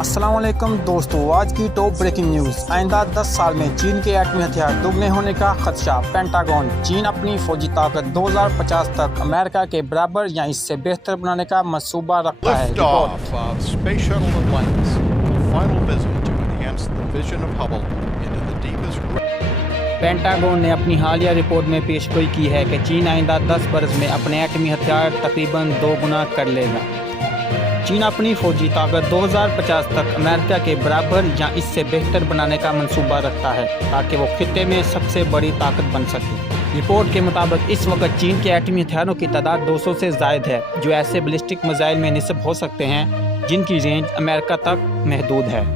अस्सलाम वालेकुम दोस्तों, आज की टॉप ब्रेकिंग न्यूज़। आइंदा 10 साल में चीन के एटमी हथियार दोगुने होने का खदशा। पेंटागन, चीन अपनी फौजी ताकत 2050 तक अमेरिका के बराबर या इससे बेहतर बनाने का मंसूबा रखता है। Liftoff of Space Shuttle Atlantis, the final visit to enhance the vision of Hubble into the deepest. Pentagon ने अपनी हालिया रिपोर्ट में पेशगोई की है कि चीन आइंदा 10 बरस में अपने एटमी हथियार तकरीबन 2 गुना कर लेगा। चीन अपनी फौजी ताकत 2050 तक अमेरिका के बराबर या इससे बेहतर बनाने का मंसूबा रखता है ताकि वो खित्ते में सबसे बड़ी ताकत बन सके। रिपोर्ट के मुताबिक इस वक्त चीन के एटमी हथियारों की तादाद 200 से ज़ायद है, जो ऐसे बैलिस्टिक मिसाइल में निस्ब हो सकते हैं जिनकी रेंज अमेरिका तक महदूद है।